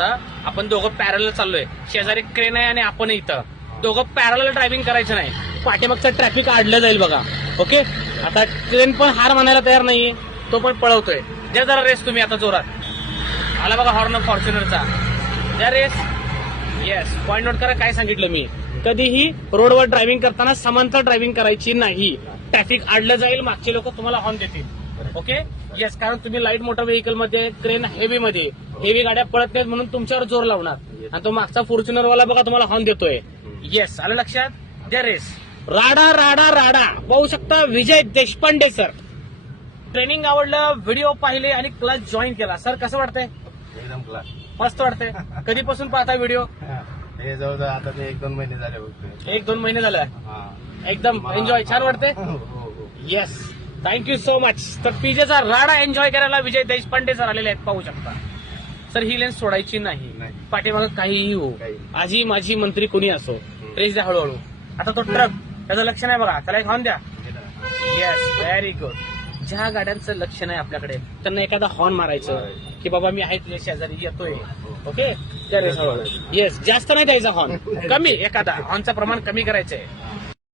आता आपण दोघं पॅरल चाललोय, शेजारी क्रेन आहे आणि आपण इथं दोघं पॅरल ड्रायव्हिंग करायचं नाही, पाठीमागचं ट्रॅफिक अडलं जाईल बघा. ओके, आता क्रेन पण हार मानायला तयार नाहीये, तो पण पळवतोय. द्या जरा रेस तुम्ही आता जोरात. आला बघा हॉर्न फॉर्च्युनरचा, द्या रेस. येस, पॉईंट नोट करा काय सांगितलं मी. कधीही रोडवर ड्रायव्हिंग करताना समांतर ड्रायव्हिंग करायची नाही. ट्रॅफिक अडलं जाईल, मागचे लोक तुम्हाला हॉर्न देतील. ओके, येस, कारण तुम्ही लाईट मोटर व्हेकल मध्ये, क्रेन हेवी मध्ये, हेवी गाड्या पळत नाहीत म्हणून तुमच्यावर जोर लावणार, आणि तो मागचा फॉर्च्युनरवाला बघा तुम्हाला हॉर्न देतोय. येस, आलं लक्षात. द्या रेस. राडा राडा राडा पाहू शकता विजय देशपांडे सर. ट्रेनिंग आवडलं, व्हिडिओ पाहिले आणि क्लास जॉईन केला. सर कसं वाटतंय? एकदम क्लास, मस्त वाटतंय. कधीपासून पाहता व्हिडिओ? हे जवळ आता ते 1-2 महिने झाले बघतोय. 1-2 महिने झाले. हा, एकदम एन्जॉय, छान वाटतंय. हो हो हो. Yes, thank you so much. तर पीजेचा राडा एन्जॉय करायला विजय देशपांडे सर आलेले आहेत, पाहू शकता. सर ही लेन्स सोडायची नाही, नाही. पाठीमागं काहीही हो, काही. आजी माझी मंत्री कोणी असो, रेस द्या हळूहळू. आता तो ट्रक, त्याचं लक्ष नाही बघा, त्याला एक हॉर्न द्या. Yes, very good. ज्या गाड्यांचं लक्ष नाही आपल्याकडे त्यांना एखादा हॉर्न मारायचं की बाबा मी आहे तुझ्या शेजारी येतोय. ओके, त्या रेस हळूहळू. येस, जास्त नाही द्यायचा हॉर्न, कमी, एखादा हॉर्नचं प्रमाण कमी करायचंय.